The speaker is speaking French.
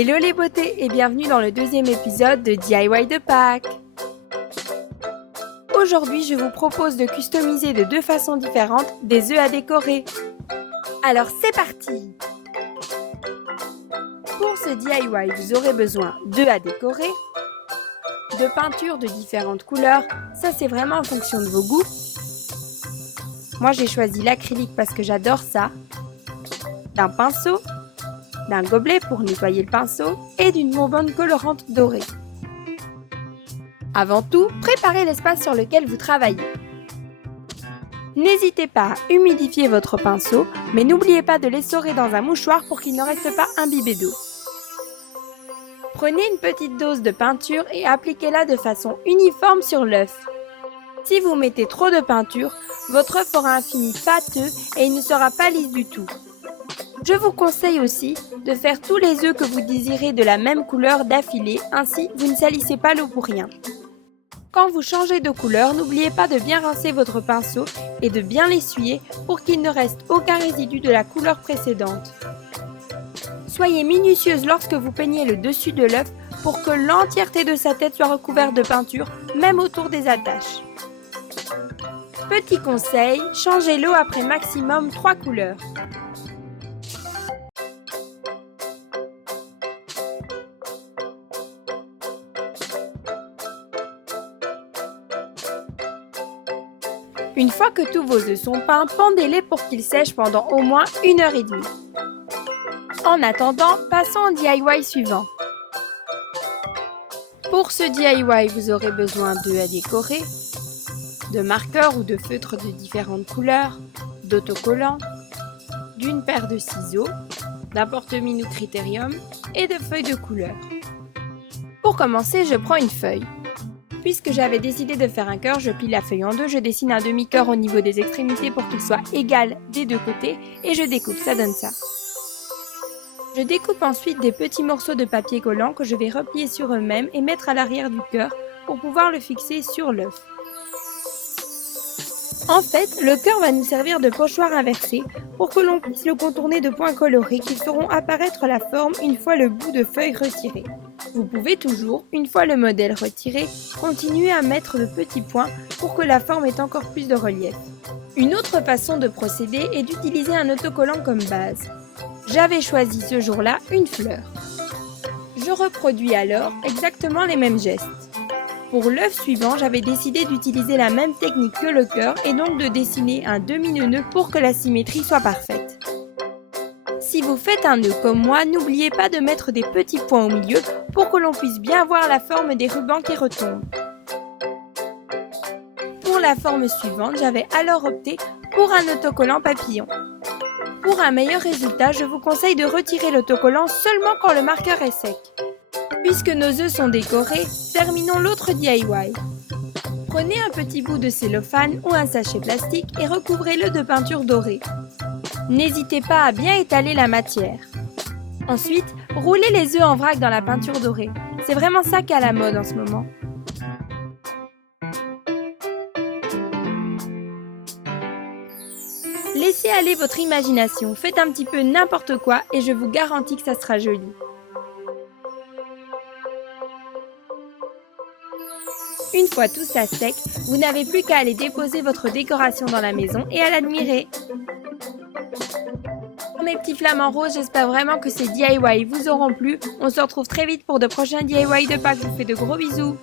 Hello les beautés et bienvenue dans le deuxième épisode de DIY de Pâques. Aujourd'hui, je vous propose de customiser de deux façons différentes des œufs à décorer. Alors c'est parti! Pour ce DIY, vous aurez besoin d'œufs à décorer, de peinture de différentes couleurs, ça c'est vraiment en fonction de vos goûts. Moi j'ai choisi l'acrylique parce que j'adore ça, d'un pinceau, d'un gobelet pour nettoyer le pinceau et d'une bonbonne colorante dorée. Avant tout, préparez l'espace sur lequel vous travaillez. N'hésitez pas à humidifier votre pinceau, mais n'oubliez pas de l'essorer dans un mouchoir pour qu'il ne reste pas imbibé d'eau. Prenez une petite dose de peinture et appliquez-la de façon uniforme sur l'œuf. Si vous mettez trop de peinture, votre œuf aura un fini pâteux et il ne sera pas lisse du tout. Je vous conseille aussi de faire tous les œufs que vous désirez de la même couleur d'affilée, ainsi vous ne salissez pas l'eau pour rien. Quand vous changez de couleur, n'oubliez pas de bien rincer votre pinceau et de bien l'essuyer pour qu'il ne reste aucun résidu de la couleur précédente. Soyez minutieuse lorsque vous peignez le dessus de l'œuf pour que l'entièreté de sa tête soit recouverte de peinture, même autour des attaches. Petit conseil, changez l'eau après maximum 3 couleurs. Une fois que tous vos œufs sont peints, pendez-les pour qu'ils sèchent pendant au moins 1h30. En attendant, passons au DIY suivant. Pour ce DIY, vous aurez besoin d'œufs à décorer, de marqueurs ou de feutres de différentes couleurs, d'autocollants, d'une paire de ciseaux, d'un porte-mine ou critérium et de feuilles de couleur. Pour commencer, je prends une feuille. Puisque j'avais décidé de faire un cœur, je plie la feuille en deux, je dessine un demi-cœur au niveau des extrémités pour qu'il soit égal des deux côtés et je découpe, ça donne ça. Je découpe ensuite des petits morceaux de papier collant que je vais replier sur eux-mêmes et mettre à l'arrière du cœur pour pouvoir le fixer sur l'œuf. En fait, le cœur va nous servir de pochoir inversé pour que l'on puisse le contourner de points colorés qui feront apparaître la forme une fois le bout de feuille retiré. Vous pouvez toujours, une fois le modèle retiré, continuer à mettre de petits points pour que la forme ait encore plus de relief. Une autre façon de procéder est d'utiliser un autocollant comme base. J'avais choisi ce jour-là une fleur. Je reproduis alors exactement les mêmes gestes. Pour l'œuf suivant, j'avais décidé d'utiliser la même technique que le cœur et donc de dessiner un demi-nœud pour que la symétrie soit parfaite. Si vous faites un nœud comme moi, n'oubliez pas de mettre des petits points au milieu pour que l'on puisse bien voir la forme des rubans qui retombent. Pour la forme suivante, j'avais alors opté pour un autocollant papillon. Pour un meilleur résultat, je vous conseille de retirer l'autocollant seulement quand le marqueur est sec. Puisque nos œufs sont décorés, terminons l'autre DIY. Prenez un petit bout de cellophane ou un sachet plastique et recouvrez-le de peinture dorée. N'hésitez pas à bien étaler la matière. Ensuite, roulez les œufs en vrac dans la peinture dorée. C'est vraiment ça qui est à la mode en ce moment. Laissez aller votre imagination, faites un petit peu n'importe quoi et je vous garantis que ça sera joli. Une fois tout ça sec, vous n'avez plus qu'à aller déposer votre décoration dans la maison et à l'admirer. Mes petits flamants roses, j'espère vraiment que ces DIY vous auront plu. On se retrouve très vite pour de prochains DIY de Pâques. Je vous fais de gros bisous.